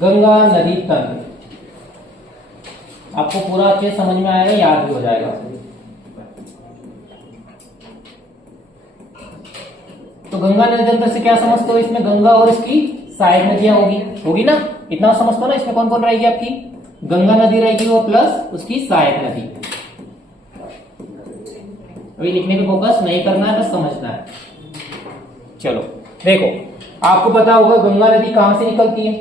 गंगा नदी तंत्र। आपको पूरा अच्छे समझ में आएगा, याद भी हो जाएगा। तो गंगा नदी तंत्र से क्या समझते हो? इसमें गंगा और इसकी सहायक नदियां होगी ना, इतना समझते हो ना। इसमें कौन कौन रहेगी आपकी? गंगा नदी रहेगी वो प्लस उसकी सहायक नदी। अभी लिखने पे फोकस नहीं करना है, बस समझना है। चलो देखो, आपको पता होगा गंगा नदी कहां से निकलती है?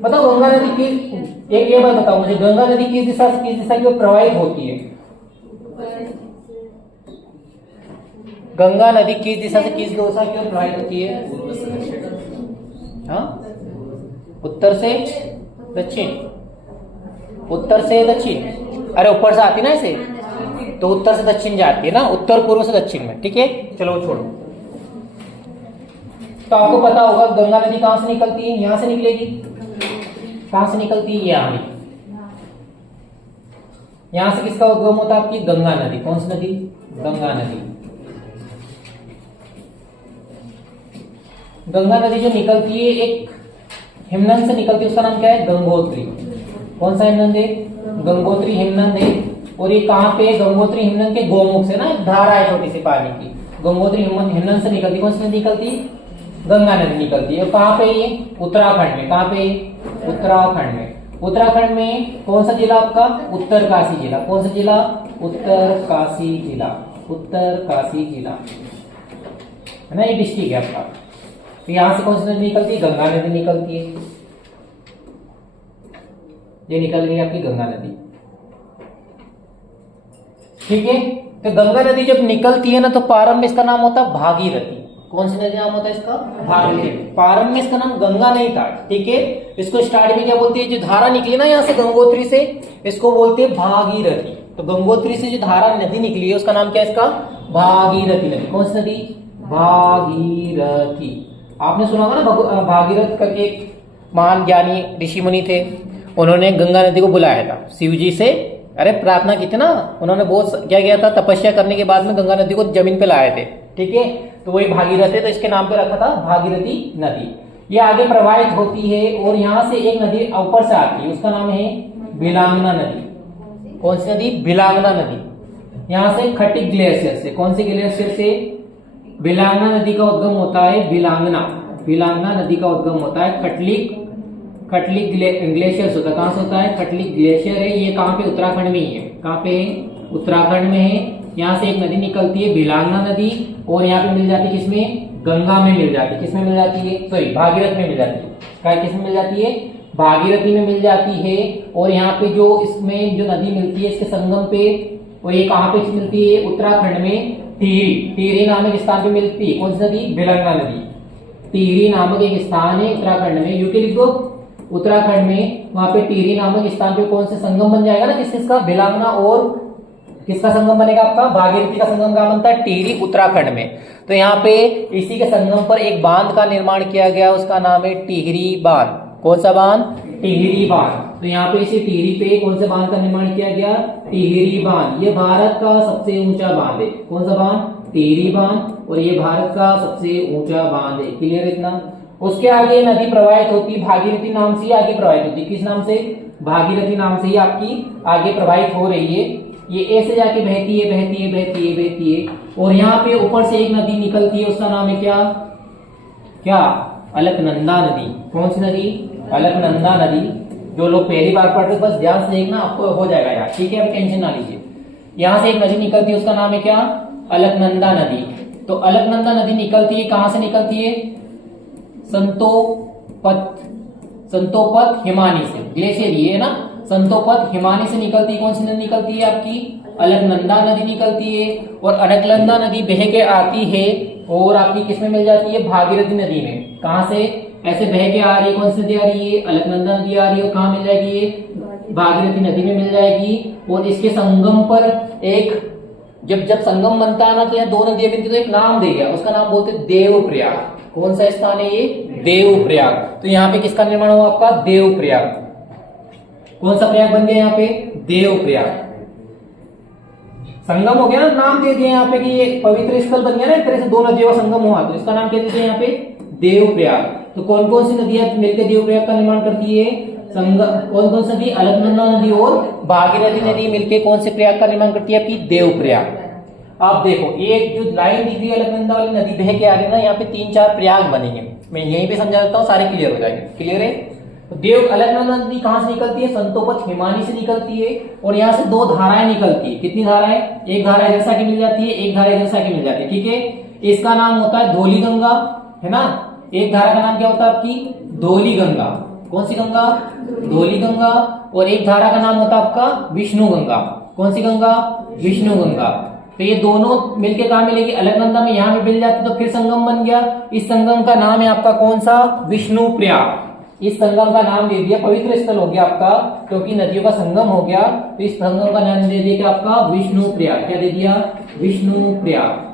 बताओ गंगा नदी की एक ये बात बताओ मुझे, गंगा नदी किस दिशा से किस दिशा की ओर प्रवाहित होती है? गंगा नदी किस दिशा से किस दिशा की ओर प्रवाहित होती है? पूर्व से दक्षिण। हाँ, उत्तर से दक्षिण, उत्तर से दक्षिण। अरे ऊपर से आती ना ऐसे, तो उत्तर से दक्षिण जाती है ना, उत्तर पूर्व से दक्षिण में। ठीक है, चलो छोड़ो। तो आपको पता होगा गंगा नदी कहां से निकलती है? यहां से निकलेगी। कहां से निकलती है? यहां भी। यहां से किसका उद्गम होता है? आपकी गंगा नदी। कौन सी नदी? गंगा नदी। गंगा नदी जो निकलती है एक हिमनद से निकलती है, उसका नाम क्या है? गंगोत्री। कौन सा हिमनद है? गंगोत्री हिमनद है। और ये कहां पे? गंगोत्री हिमनद के गोमुख से ना, धारा है छोटी सी पानी की, गंगोत्री हिमनद से निकलती। कौन सी नदी निकलती? गंगा नदी निकलती है। कहां पे? ये उत्तराखंड में। कहां पे? उत्तराखंड में। उत्तराखंड में कौन सा जिला आपका? उत्तरकाशी जिला। कौन सा जिला? उत्तरकाशी जिला। उत्तरकाशी जिला है ना, ये डिस्ट्रिक्ट है आपका। तो यहां से कौन सी नदी निकलती है? गंगा नदी निकलती है। ये निकल गई आपकी गंगा नदी। ठीक है, तो गंगा नदी जब निकलती है ना, तो प्रारंभ में इसका नाम होता है भागीरथी। कौन सी नदी नाम होता है इसका? भागीरथी। प्रारंभ में इसका नाम गंगा नहीं था। ठीक है, इसको स्टार्ट में क्या बोलती है? जो धारा निकली ना यहाँ से गंगोत्री से, इसको बोलते हैं भागीरथी। तो गंगोत्री से जो धारा नदी निकली है उसका नाम क्या है? इसका भागीरथी नदी। कौन सी नदी? भागीरथी। आपने सुना होगा ना, भागीरथ करके एक महान ज्ञानी ऋषि मुनि थे, उन्होंने गंगा नदी को बुलाया था शिव जी से। अरे प्रार्थना की थी ना उन्होंने, बहुत क्या किया था, तपस्या करने के बाद में गंगा नदी को जमीन पे लाए थे। ठीक है, तो वही भागीरथ है, तो इसके नाम पे रखा था भागीरथी नदी। ये आगे प्रवाहित होती है और यहाँ से एक नदी ऊपर से आती है, उसका नाम है बिलांगना नदी। कौन सी नदी? बिलांगना नदी। यहाँ से खटिक ग्लेशियर से। कौन से ग्लेशियर से? बिलांगना नदी का उद्गम होता है। बिलांगना नदी का उद्गम होता है खटलिक ग्लेशियर से होता है। कहां से होता है? खटलिक ग्लेशियर है। ये कहां पे? उत्तराखंड में ही है। कहां पे है? उत्तराखंड में है। यहाँ से एक नदी निकलती है बिलांगना नदी, और यहाँ पे मिल जाती है किसमें? गंगा में मिल जाती है। किसमें मिल जाती है? सॉरी, भागीरथ में मिल जाती है। किसमें मिल जाती है? भागीरथी में मिल जाती है। और यहाँ पे जो इसमें जो नदी मिलती है इसके संगम पे, और ये कहां पे मिलती है? उत्तराखंड में टिहरी नामक स्थान पे मिलती है। कौन सी नदी? बिलांगना नदी। टिहरी नामक एक स्थान है उत्तराखंड में, यूके लिख दो। उत्तराखंड में वहां पे टिहरी नामक स्थान पे कौन से संगम बन जाएगा ना, किसका? बिलांगना और किसका संगम बनेगा आपका? भागीरथी का संगम कहां बनता है? टिहरी, उत्तराखंड में। तो यहाँ पे इसी के संगम पर एक बांध का निर्माण किया गया, उसका नाम है टिहरी बांध। कौन सा बांध? टिहरी बांध। तो यहाँ पे इसी टिहरी पे कौन से बांध का निर्माण किया गया? टिहरी बांध। ये भारत का सबसे ऊंचा बांध है। कौन सा बांध? टिहरी बांध। और ये भारत का सबसे ऊंचा बांध है। क्लियर इतना? उसके आगे नदी प्रवाहित होती है भागीरथी नाम से ही आगे प्रवाहित होती है। किस नाम से? भागीरथी नाम से ही आपकी आगे प्रवाहित हो रही है। ये ऐसे जाके बहती है, बहती है, बहती है, बहती है, और यहाँ पे ऊपर से एक नदी निकलती है, उसका नाम है क्या? क्या? अलकनंदा नदी। कौन सी नदी? अलकनंदा नदी। जो लोग पहली बार पढ़ते बस ध्यान से देखना, आपको हो जाएगा यार। ठीक है, अब टेंशन ना लीजिए। यहाँ से एक नदी निकलती है, उसका नाम है क्या? अलकनंदा नदी। तो अलकनंदा नदी निकलती है, कहां से निकलती है? संतोपत हिमानी से। ग्लेशियर ये है ना, संतोपत हिमानी से निकलती है। कौन सी नदी निकलती है आपकी? अलकनंदा नदी निकलती है। और अलकनंदा नदी बह के आती है और आपकी किसमें मिल जाती है? भागीरथी नदी में। कहां से? ऐसे बह के आ रही है। कौन सी नदी आ रही है? अलकनंदा नदी आ रही है। और कहां मिल जाएगी ये? भागीरथी नदी में मिल जाएगी। और इसके संगम पर एक जब संगम बनता है ना, तो यहाँ दो नदियां मिलती, तो एक नाम दे गया, उसका नाम बोलते देवप्रयाग। कौन सा स्थान है ये? देवप्रयाग। तो यहाँ पे किसका निर्माण हुआ आपका? देवप्रयाग। कौन सा प्रयाग बन गया यहाँ पे? देवप्रयाग। संगम हो गया ना, नाम दे दिया यहाँ पे कि ये पवित्र स्थल बन गया ना, एक तरह से दो नदियों का संगम हुआ, तो इसका नाम क्या दीजिए यहाँ पे? देवप्रयाग। तो कौन कौन सी नदियां मिलकर देवप्रयाग का निर्माण करती है? कौन कौन सी नदी? अलकनंदा नदी और भागीरथी नदी मिलकर कौन से प्रयाग का निर्माण करती है? आपकी देवप्रयाग। अब देखो एक जो लाइन दिख रही है अलकनंदा वाली नदी बह के आ रही है ना, यहाँ पे 3-4 प्रयाग बनेंगे, मैं यहीं पे समझा देता हूँ, सारे क्लियर हो जाएंगे। क्लियर है? तो देव अलकनंदा नदी कहां से निकलती है? संतोपथ हिमानी से निकलती है और यहाँ से 2 धाराएं निकलती है। कितनी धाराएं? एक धारा इधर से मिल जाती है, एक धारा इधर से मिल जाती है। ठीक है, इसका नाम होता है धौली गंगा, है ना। एक धारा का नाम क्या होता है आपकी? धौली गंगा। कौन सी गंगा? धौली गंगा। और एक धारा का नाम होता है आपका विष्णु गंगा। कौन सी गंगा? विष्णु गंगा। तो ये दोनों मिलके कहा मिलेगी? अलकनंदा में यहाँ पे मिल जाती तो फिर संगम बन गया। इस संगम का नाम है आपका कौन सा? विष्णु प्रयाग। इस संगम का नाम दे दिया, पवित्र स्थल हो गया आपका, क्योंकि नदियों का संगम हो गया, तो इस संगम का नाम दे दिया क्या आपका? विष्णु प्रयाग। क्या दे दिया? विष्णु प्रयाग।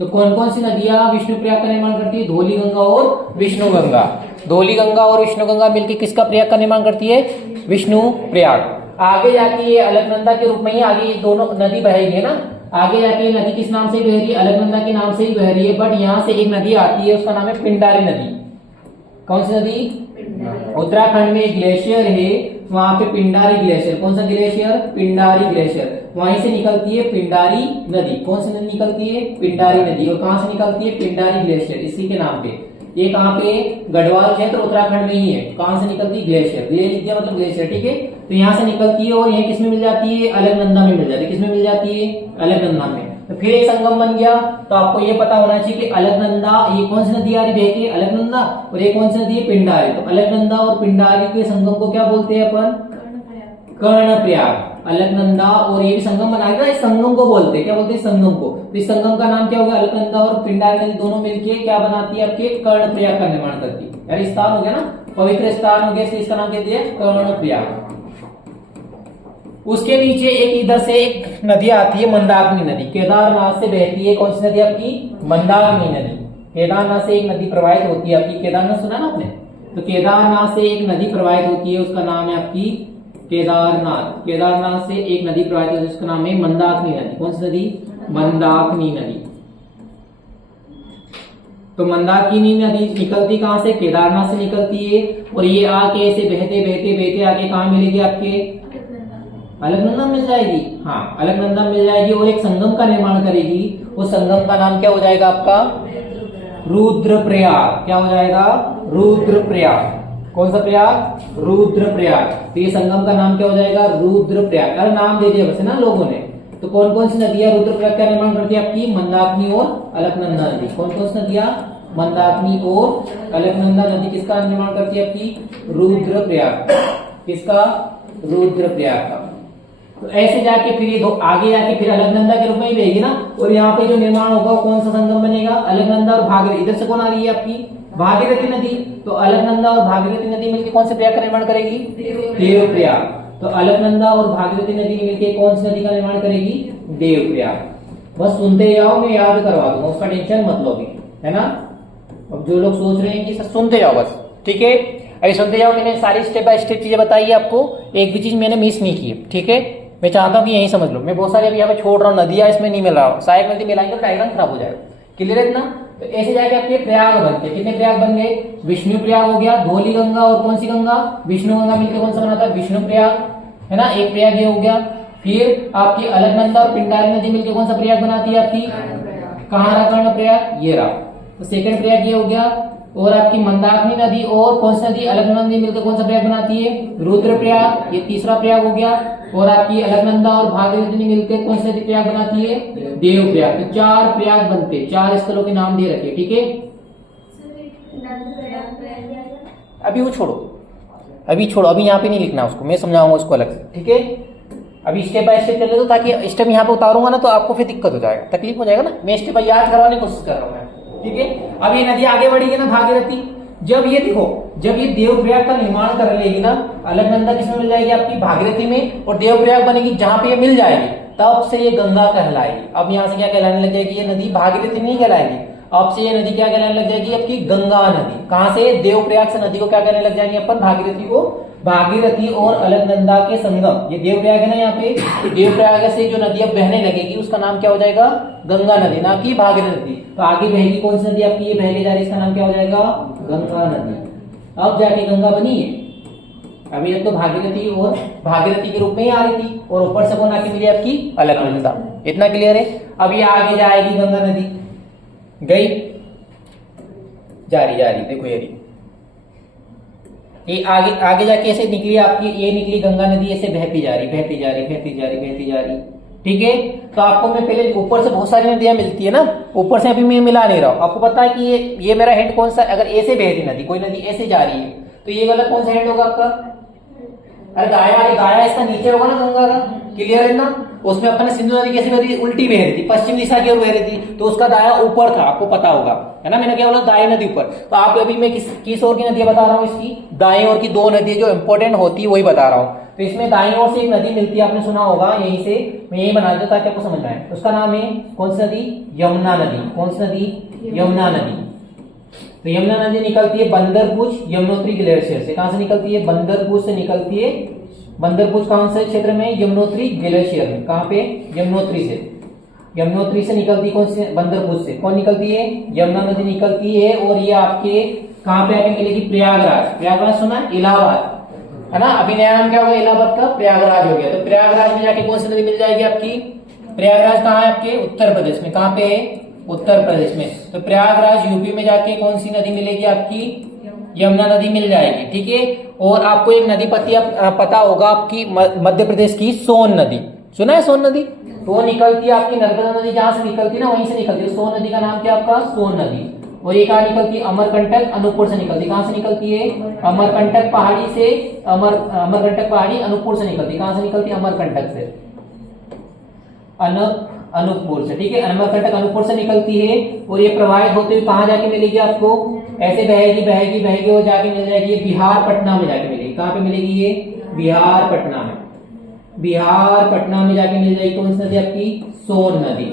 तो कौन कौन सी नदियां विष्णु प्रयाग का निर्माण करती है? धौली गंगा और विष्णु गंगा। धौली गंगा और विष्णु गंगा मिलकर किसका प्रयाग का निर्माण करती है? विष्णु प्रयाग। आगे जाके ये अलकनंदा के रूप में ही आगे ये दोनों नदी बहेगी, है ना। आगे जाके ये नदी किस नाम से बह रही है? अलकनंदा के नाम से ही बह रही है, बट यहाँ से एक नदी आती है, उसका नाम है पिंडारी नदी। कौन सी नदी? उत्तराखंड में एक ग्लेशियर है, वहां पे पिंडारी ग्लेशियर। कौन सा ग्लेशियर? पिंडारी ग्लेशियर। वहीं से निकलती है पिंडारी नदी। कौन सी नदी निकलती है? पिंडारी नदी। और कहां से निकलती है? पिंडारी ग्लेशियर, इसी के नाम पे। ये कहाँ पे? गढ़वाल क्षेत्र उत्तराखंड में ही है। कहां से निकलती है? ग्लेशियर। ले लीजिए, मतलब ग्लेशियर। ठीक है, तो यहाँ से निकलती है और यह किसमें मिल जाती है? अलकनंदा में मिल जाती है। किसमें मिल जाती है? अलकनंदा में। तो फिर एक संगम बन गया। तो आपको ये पता होना चाहिए कि अलकनंदा, ये कौन सी नदी आ रही बह के? अलकनंदा। और ये कौन सी नदी है? पिंडारी। तो अलकनंदा और पिंडारी के संगम को क्या बोलते हैं अपन? कर्णप्रयाग। अलकनंदा और ये भी संगम बनाएगा, इस संगम को बोलते हैं, क्या बोलते हैं? संगम को। तो इस संगम का नाम क्या होगा? अलकनंदा और पिंडारी नदी दोनों मिलके क्या बनाती है? आपके कर्णप्रयाग का निर्माण करती है। यार स्थान हो गया ना, पवित्र स्थान हो गया, इसलिए इसका नाम कहते हैं कर्णप्रयाग। उसके नीचे एक इधर से एक नदी आती है, मंदाकिनी नदी, केदारनाथ से बहती है। कौन सी नदी आपकी? मंदाकिनी नदी। केदारनाथ से एक नदी प्रवाहित होती है आपकी, केदारनाथ सुना ना आपने? तो केदारनाथ से एक नदी प्रवाहित होती है, उसका नाम है आपकी केदारनाथ। केदारनाथ से एक नदी प्रवाहित होती है, उसका नाम है मंदाकिनी नदी। कौन सी नदी? मंदाकिनी नदी। तो मंदाकिनी नदी निकलती कहां से? केदारनाथ से निकलती है, और ये आके ऐसे बहते बहते बहते आके कहां मिलेगी? आपके अलकनंदा मिल जाएगी। हाँ, अलकनंदा मिल जाएगी और एक संगम का निर्माण करेगी। उस संगम का नाम क्या हो जाएगा आपका? रुद्रप्रयाग। क्या हो जाएगा? रुद्रप्रयाग। कौन सा प्रयाग? रुद्रप्रयाग। तो ये संगम का नाम क्या हो जाएगा? रुद्रप्रयाग। अरे नाम दे दिया वैसे ना लोगों ने। तो कौन कौन सी नदियां रुद्रप्रयाग का निर्माण करती है? आपकी मंदाकिनी और अलकनंदा नदी। कौन कौन सी नदियां? मंदाकिनी और अलकनंदा नदी किसका निर्माण करती है? आपकी रुद्रप्रयाग। किसका? रुद्रप्रयाग का। तो ऐसे जाके फिर ये आगे जाके फिर अलकनंदा के रूप में ही बहेगी ना, और यहाँ पे जो निर्माण होगा कौन सा संगम बनेगा? अलकनंदा और भागीरथी। इधर से कौन आ रही है? आपकी भागीरथी नदी। तो अलकनंदा और भागीरथी नदी मिलकर कौन से प्रयाग का निर्माण करेगी? देवप्रयाग। तो अलकनंदा और भागीरथी नदी मिलकर कौन सी नदी का निर्माण करेगी? देवप्रयाग। बस सुनते जाओ, मैं याद करवा दूंगा, उसका टेंशन मत लो, है ना। अब जो लोग सोच रहे हैं कि सर सुनते जाओ बस, ठीक है, अभी सुनते जाओ। मैंने सारी स्टेप बाय स्टेप चीजें बताई है आपको, एक भी चीज मैंने मिस नहीं की, ठीक है। मैं चाहता हूँ कि यही समझ लो। मैं बहुत सारी अभी यहाँ पे छोड़ रहा हूँ, नदियां इसमें नहीं मिला रहा हूँ, सहायक नदी मिलाएंगे तो डायग्राम खराब हो जाएगा। क्लियर है इतना? तो ऐसे जाके आपके प्रयाग बनते हैं। कितने प्रयाग बन गए? विष्णु प्रयाग हो गया, धौली गंगा और कौन सी गंगा? विष्णु गंगा मिलकर कौन सा बनाता है? विष्णु प्रयाग, है ना। एक प्रयाग ये हो गया। फिर आपकी अलकनंदा और पिंडारी नदी मिलकर कौन सा प्रयाग बनाती है? आपकी कहाँ रहा? कर्ण प्रयाग, ये रहा। तो सेकंड प्रयाग ये हो गया। और आपकी मंदाकिनी नदी और कौन सी नदी? अलकनंदा नदी मिलकर कौन सा प्रयाग बनाती है? रुद्रप्रयाग, ये तीसरा प्रयाग हो गया। और आपकी अलकनंदा और भागीरथी नदी मिलकर कौन सी नदी प्रयाग बनाती है? देवप्रयाग। तो 4 प्रयाग बनते, 4 स्थलों के नाम दे रखे, ठीक है। अभी वो छोड़ो, अभी यहाँ पे नहीं लिखना उसको, मैं समझाऊंगा उसको अलग से, ठीक है। अभी स्टेप बाय स्टेप चले, तो ताकि स्टेप यहाँ पे उतारूंगा ना तो आपको फिर दिक्कत हो जाएगा, तकलीफ हो जाएगा ना। मैं स्टेप याद करवाने की कोशिश कर रहा हूँ, ठीक है। अब ये नदी आगे बढ़ेगी ना, भागीरथी। जब ये देखो, जब ये देवप्रयाग का निर्माण कर लेगी ना, अलकनंदा किसमें मिल जाएगी? आपकी भागीरथी में, और देवप्रयाग बनेगी जहां पे ये मिल जाएगी, तब से ये गंगा कहलाएगी। अब यहाँ से क्या कहलाने लग जाएगी? ये नदी भागीरथी नहीं कहलाएगी, अब से ये नदी क्या कहलाने लग जाएगी आपकी गंगा नदी। कहां से? देवप्रयाग से नदी को क्या कहने लग जाएंगे अपन? भागीरथी को। भागीरथी और अलकनंदा के संगम, ये देवप्रयाग है ना, यहाँ पे देवप्रयाग से जो नदी अब बहने लगेगी उसका नाम क्या हो जाएगा? गंगा नदी, ना कि भागीरथी। तो आगे बहेगी कौन सी नदी आपकी? ये बहने जा रही, इसका नाम क्या हो जाएगा? गंगा नदी। अब जाके गंगा बनी है, अभी तक तो भागीरथी और भागीरथी के रूप में ही आ रही थी, और ऊपर से कौन आके मिली आपकी? अलकनंदा। इतना क्लियर है? अब ये आगे जाएगी गंगा नदी, गई जा रही, देखो ये आगे जाके ऐसे निकली आपकी, ये निकली गंगा नदी, ऐसे बहती जा रही। ठीक है, तो आपको मैं पहले ऊपर से बहुत सारी नदियां मिलती है ना, ऊपर से अभी मैं मिला नहीं रहा हूं। आपको पता है कि ये मेरा हेड कौन सा? अगर ऐसे बहती नदी, कोई नदी ऐसे जा रही है, तो ये वाला कौन सा हेड होगा आपका? अरे गाया इसका नीचे होगा ना गंगा का, क्लियर है ना? उसमें अपन ने सिंधु नदी कैसी बह रही थी? उल्टी बह रही थी, पश्चिम दिशा की ओर बह रही थी, तो उसका दाया ऊपर था, आपको पता होगा, है ना? मैंने क्या बोला? दाएं नदी ऊपर। तो आप अभी मैं किस ओर की नदियां बता रहा हूँ? इसकी दाएं ओर की दो नदियां जो इंपॉर्टेंट होती है वही बता रहा हूँ। तो इसमें दाएं ओर से एक नदी मिलती है, आपने सुना होगा, यहीं से मैं यही बना देता ताकि आपको समझ में आए। उसका नाम है कौन सी नदी? यमुना नदी। कौन सी नदी? यमुना नदी। तो यमुना नदी निकलती है बंदरपुर यमुनोत्री ग्लेशियर से। कहां से निकलती है? बंदरपुर से निकलती है। बंदरपुर कौन से क्षेत्र में? यमुनोत्री ग्लेशियर में। कहां पे? यमुनोत्री से। यमुनोत्री से निकलती कौन से? बंदरपुर से। कौन निकलती है? यमुना नदी निकलती है, और ये आपके कहां पे आके मिलेगी? प्रयागराज। प्रयागराज सुना है? इलाहाबाद, है ना? अभी नया नाम क्या होगा? इलाहाबाद का प्रयागराज हो गया। तो प्रयागराज में जाके कौन सी नदी मिल जाएगी आपकी? प्रयागराज कहाँ है आपके? उत्तर प्रदेश में। कहां पे है? उत्तर प्रदेश में। तो प्रयागराज यूपी में जाके कौन सी नदी मिलेगी आपकी? यमुना नदी मिल जाएगी। ठीक है, और आपको एक नदी पता होगा आपकी मध्य प्रदेश की सोन नदी। सुना है सोन नदी? तो वो निकलती है आपकी नर्मदा नदी जहां से निकलती है ना, वहीं से निकलती है। सोन नदी का नाम क्या आपका? सोन नदी। और ये कहाँ निकलती है? अमरकंटक अनूपपुर से निकलती है। कहां से निकलती है? अमरकंटक पहाड़ी से। अमरकंटक पहाड़ी अनूपपुर से निकलती है। कहां से निकलती है? अमरकंटक से, अनूपपुर से। ठीक है, अमरकंटक अनूपपुर से निकलती है, और ये प्रवाहित होते हुए कहां जाके मिलेगी आपको? ऐसे बहेगी और जाके मिल जाएगी बिहार पटना में जाके मिलेगी। कहां पे मिलेगी ये? बिहार पटना में। बिहार पटना में जाके मिल जाएगी कौन सी नदी आपकी? सोन नदी।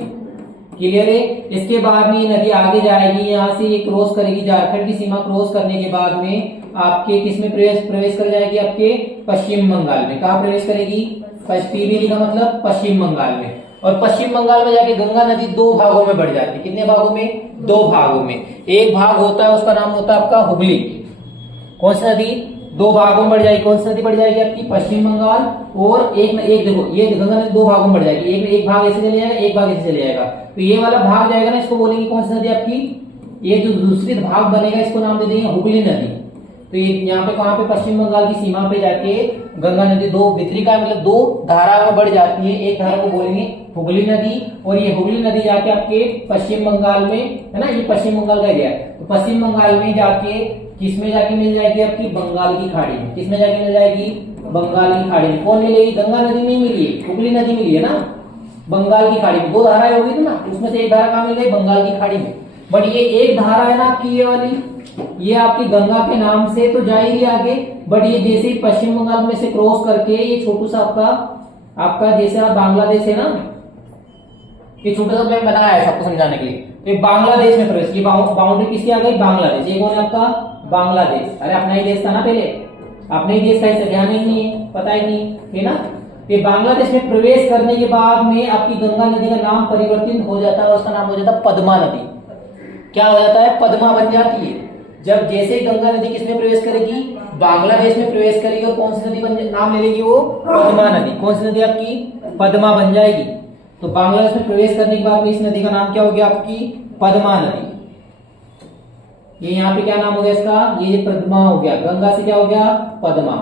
क्लियर है? इसके बाद में ये नदी आगे जाएगी, यहाँ से ये क्रॉस करेगी, झारखंड की सीमा क्रॉस करने के बाद में आपके किस में प्रवेश कर जाएगी? आपके पश्चिम बंगाल में। कहा प्रवेश करेगी? पीवी का मतलब पश्चिम बंगाल में। और पश्चिम बंगाल में जाके गंगा नदी दो भागों में बढ़ जाती है। कितने भागों में? दो भागों में। एक भाग होता है उसका नाम होता है आपका हुगली। कौन सी नदी? दो भागों में बढ़ जाएगी। कौन सी नदी बढ़ जाएगी आपकी? पश्चिम बंगाल। और एक देखो, ये गंगा नदी दो भागों में बढ़ जाएगी। एक भाग ऐसे चले जाएगा, एक भाग ऐसे चले जाएगा। तो ये वाला भाग जाएगा ना, इसको बोलेंगे कौन सी नदी आपकी? ये जो दूसरी भाग बनेगा इसको नाम दे देंगे हुगली नदी। तो ये यहाँ पे कहां पे? पश्चिम बंगाल की सीमा पे जाके गंगा नदी दो वितरिका मतलब दो धारा में बढ़ जाती है। एक धारा को बोलेंगे हुगली नदी, और ये हुगली नदी जाके आपके पश्चिम बंगाल में, है ना, ये पश्चिम बंगाल का एरिया है। तो पश्चिम बंगाल में जाके किसमें जाके मिल जाएगी आपकी? बंगाल की खाड़ी में। किसमें जाके मिल जाएगी? बंगाल की खाड़ी में। कौन मिलेगी? गंगा नदी नहीं मिली है, हुगली नदी मिली है ना, बंगाल की खाड़ी में। दो धाराएं होगी थी ना, उसमें से एक धारा कहां मिल गई? बंगाल की खाड़ी में। बट ये एक धारा है ना आपकी, ये वाली, ये आपकी गंगा के नाम से तो जाएगी आगे, बट ये जैसे ही पश्चिम बंगाल में से क्रॉस करके ये छोटू सा आपका जैसे आप बांग्लादेश है ना, ये छोटा सा मैं बनाया है सबको समझाने के लिए। तो बांग्लादेश में प्रवेश, ये बाउंड्री किसकी आ गई? बांग्लादेश। ये कौन है आपका? बांग्लादेश। अरे अपना ही देश था ना पहले, अपने ही देश का इसे ध्यान ही नहीं है, पता ही नहीं है ना। ये बांग्लादेश में प्रवेश करने के बाद में आपकी गंगा नदी का नाम परिवर्तित हो जाता है, और उसका नाम हो जाता है पद्मा नदी। क्या हो जाता है? पद्मा बन जाती है। जब जैसे गंगा नदी किसमें प्रवेश करेगी? बांग्लादेश में प्रवेश करेगी, और कौन सी नदी नाम ले लेगी? वो पद्मा नदी। कौन सी नदी आपकी? पद्मा बन जाएगी। तो बांग्लादेश में प्रवेश करने के बाद में इस नदी का नाम क्या हो गया आपकी? पद्मा नदी। ये यहाँ पे क्या नाम हो गया इसका? ये पद्मा हो गया। गंगा से क्या हो गया? पद्मा।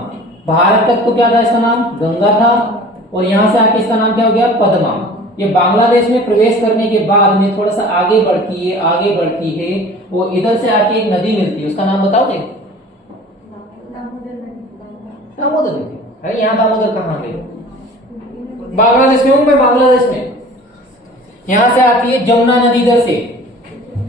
भारत तक तो क्या था इसका नाम? गंगा था, और यहां से आके इसका नाम क्या हो गया? पद्मा। ये बांग्लादेश में प्रवेश करने के बाद में थोड़ा सा आगे बढ़ती है, वो इधर से आके एक नदी मिलती है, उसका नाम बताओगे? दामोदर नदी। अरे यहाँ दामोदर कहाँ पे? बांग्लादेश में हूँ मैं, बांग्लादेश में। यहां से आती है जमुना नदी इधर से।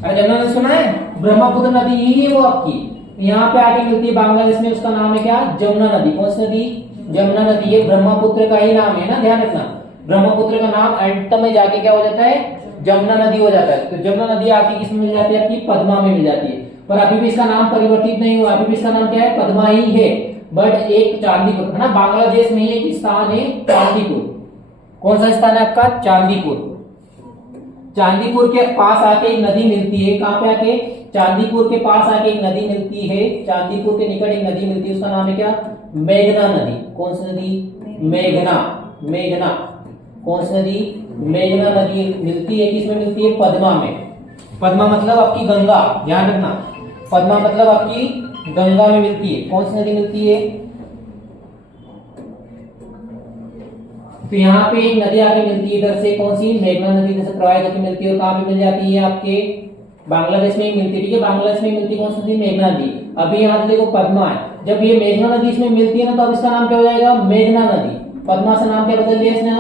अरे जमुना नदी सुना है? ब्रह्मपुत्र नदी यही है वो आपकी। यहाँ पे आके मिलती है बांग्लादेश में, उसका नाम है क्या? जमुना नदी। कौन सी नदी? जमुना नदी। ये ब्रह्मपुत्र का ही नाम है ना, ध्यान रखना। ब्रह्मपुत्र का नाम अंत में जाके क्या हो जाता है? जमुना नदी हो जाता है। तो जमुना नदी आपकी किसमें मिल जाती है? आपकी पद्मा में मिल जाती है। पर अभी भी इसका नाम परिवर्तित नहीं हुआ, अभी भी इसका नाम क्या है? पद्मा ही है। बट एक चांदीपुर है ना, बांग्लादेश में ही एक स्थान है चांदीपुर। कौन सा स्थान है आपका? चांदीपुर। चांदीपुर के पास आके एक नदी मिलती है। कहां पे आके? चांदीपुर के पास आके एक नदी मिलती है, चांदीपुर के निकट एक नदी मिलती है, उसका नाम है क्या? मेघना नदी। कौन सी नदी? मेघना। मेघना कौन सी नदी? मेघना नदी मिलती है। किसमें मिलती है? पद्मा में। पद्मा मतलब आपकी गंगा, ध्यान रखना। पद्मा मतलब आपकी गंगा में मिलती है। कौन सी नदी मिलती है? तो यहाँ पे एक नदी आके मिलती है इधर से, कौन सी? मेघना नदी इधर से प्रवाहित होकर मिलती है। और कहाँ पे मिल जाती है? आपके बांग्लादेश में ही मिलती है। ठीक है, बांग्लादेश में मिलती है कौन सी नदी? मेघना नदी। अभी यहाँ देखो पद्मा है, जब ये मेघना नदी इसमें मिलती है ना, तो अब इसका नाम क्या हो जाएगा? मेघना नदी। पद्मा से नाम क्या बदल दिया इसने?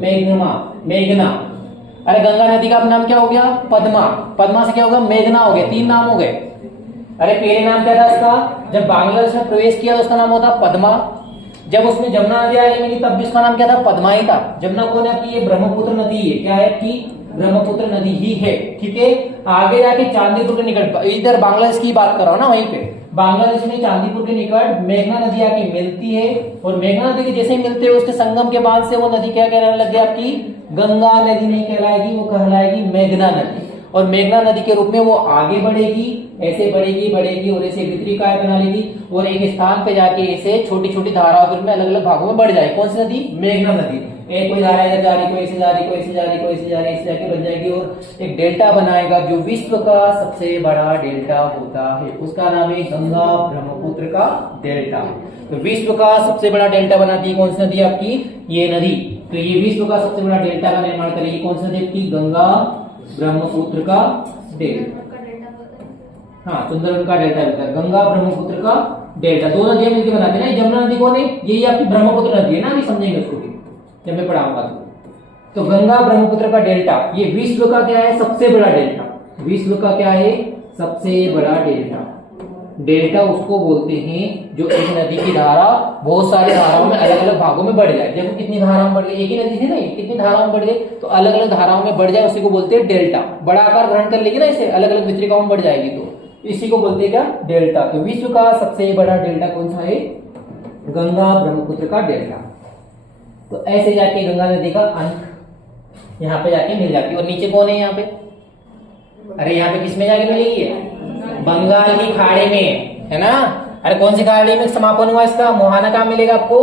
मेघना। मेघना। अरे गंगा नदी का नाम क्या हो गया? पद्मा। पद्मा से क्या होगा? मेघना हो गया। 3 नाम हो गए। अरे पहले नाम क्या था इसका? जब बांग्लादेश में प्रवेश किया तो उसका नाम होता पद्मा। जब उसमें जमुना नदी आई मिली तब भी उसका नाम क्या था? पद्मा ही था। जमुना कौन है आपकी? ये ब्रह्मपुत्र नदी है। क्या है कि ब्रह्मपुत्र नदी ही है। ठीक है, आगे जाके चांदीपुर के निकट, इधर बांग्लादेश की बात कर रहा हूं ना, वहीं पे बांग्लादेश में चांदीपुर के निकट मेघना नदी आके मिलती है। और मेघना नदी के जैसे ही मिलते हैं उसके संगम के बाद से वो नदी क्या कहलाने लग गई? आपकी गंगा नदी नहीं कहलाएगी, वो कहलाएगी मेघना नदी। और मेघना नदी के रूप में वो आगे बढ़ेगी, ऐसे बढ़ेगी बढ़ेगी और ऐसे वितरिकाएं बना लेगी और एक स्थान पे जाके ऐसे छोटी छोटी धाराओं के रूप में अलग अलग भागों में बढ़ जाएगी। कौन सी नदी? मेघना नदी। एक कोई धारा इधर जा रही, कोई ऐसे जा रही, कोई ऐसे जा रही, कोई ऐसे जा रही, ऐसे जाके बन जाएगी और एक डेल्टा बनाएगा जो विश्व का सबसे बड़ा डेल्टा होता है। उसका नाम है गंगा ब्रह्मपुत्र का डेल्टा। तो विश्व का सबसे बड़ा डेल्टा बनाती है कौन सी नदी? आपकी ये नदी। तो ये विश्व का सबसे बड़ा डेल्टा का निर्माण करेगी कौन सी नदी? आपकी गंगा ब्रह्मपुत्र का डेल्टा। हाँ, सुंदरवन का डेल्टा होता है, गंगा ब्रह्मपुत्र का डेल्टा। 2 नदियां मिलकर बनाती है ना। यमुना नदी कौन है? यही आपकी ब्रह्मपुत्र नदी है ना, अभी समझेंगे उसको भी जब मैं पढ़ाऊंगा। तो गंगा ब्रह्मपुत्र का डेल्टा ये विश्व का क्या है? सबसे बड़ा डेल्टा। विश्व का क्या है? सबसे बड़ा डेल्टा। डेल्टा उसको बोलते हैं जो एक नदी की धारा बहुत सारी धाराओं में अलग अलग भागों में बढ़ जाए। देखो कितनी धाराओं में बढ़ गई, एक ही नदी थी ना, कितनी धाराओं में बढ़ गई, तो अलग अलग धाराओं में बढ़ जाए उसी को बोलते हैं डेल्टा। बड़ा आकार ग्रहण कर लेगी ना, इसे अलग अलग वितरिकाओं में बढ़ जाएगी तो इसी को बोलते हैं क्या? डेल्टा। तो विश्व का सबसे बड़ा डेल्टा कौन सा है? गंगा ब्रह्मपुत्र का डेल्टा। तो ऐसे जाके गंगा नदी का अंत यहाँ पे जाके मिल जाती है। और नीचे कौन है यहाँ पे? अरे यहाँ पे किसमें जाके मिलेगी? बंगाल की खाड़ी में, है ना। अरे कौन सी खाड़ी में समापन हुआ इसका? मुहाना कहाँ मिलेगा आपको?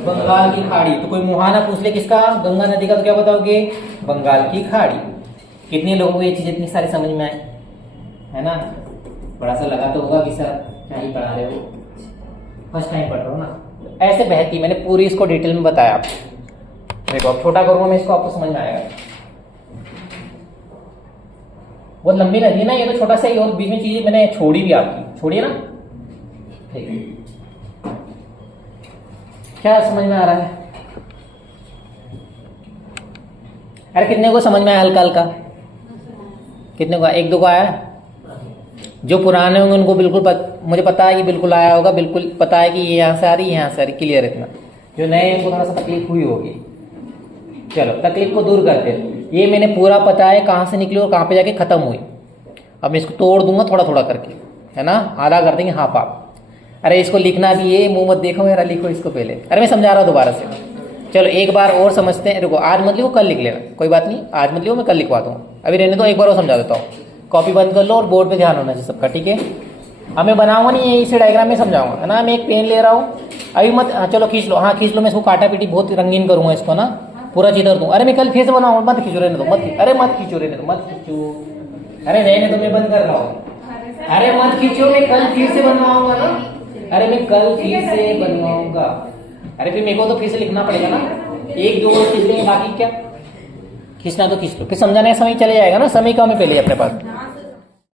बंगाल की खाड़ी। तो कोई मुहाना पूछ ले किसका? गंगा नदी का, तो क्या बताओगे? बंगाल की खाड़ी। कितने लोगों को ये चीज इतनी सारी समझ में आए, है ना? बड़ा सा लगा तो होगा कि सर क्या ही पढ़ा रहे हो, फर्स्ट टाइम पढ़ रहे हो ना। ऐसे बहती मैंने पूरी इसको डिटेल में बताया आपको। देखो अब छोटा करूंगा मैं इसको, आपको समझ में आएगा। बहुत लंबी नदी है ना ये, तो छोटा सा ही, और बीच में चीजें मैंने छोड़ी भी आपकी, छोड़िए ना। ठीक है, क्या समझ में आ रहा है? अरे कितने को समझ में आया? हल्का हल्का कितने को? 1-2 को आया? जो पुराने होंगे उनको बिल्कुल मुझे पता है कि बिल्कुल आया होगा, बिल्कुल पता है कि ये यहाँ से आ रही है, यहाँ से आ रही, क्लियर इतना। जो नए उनको थोड़ा सा तकलीफ हुई होगी, चलो तकलीफ को दूर करते हैं। ये मैंने पूरा पता है कहाँ से निकली और कहाँ पे जाके खत्म हुई। अब मैं इसको तोड़ दूंगा थोड़ा थोड़ा करके, है ना, आधा कर देंगे हाफ हाफ। अरे इसको लिखना भी है, मुंह मत देखो मेरा, लिखो इसको पहले। अरे मैं समझा रहा हूँ दोबारा से, चलो एक बार और समझते हैं। रुको, आज मत लिखो, कल लिख लेना, कोई बात नहीं, आज मत लिखो, मैं कल लिखवा दूँ। अभी रहने दो, एक बार और समझा देता हूँ। कॉपी बंद कर लो और बोर्ड पे ध्यान होना चाहिए सबका, ठीक है। अब मैं बनाऊंगा नहीं, इसे डायग्राम में समझाऊंगा, है ना। मैं एक पेन ले रहा हूँ अभी, मत चलो खींच लो, हाँ खींच लो। मैं इसको काटा पीटी बहुत रंगीन करूंगा इसको ना, पूरा चित्र दूँ। अरे मैं कल फिर से बनाऊंगा, मत खींचो, रहने दो, मत, अरे मत खींचो, रहने दो, मत खींचो, अरे रहने दो, मैं बंद कर रहा हूँ। अरे मत खींचो, मैं कल फिर से बनवाऊंगा ना, अरे मैं कल फिर से बनवाऊंगा। अरे फिर मेरे को तो फिर से लिखना पड़ेगा ना, 1-2 खींच लेंगे, बाकी क्या खींचना तो खींच लो, फिर समझाने का समय चले जाएगा ना, समय कम है पहले अपने पास।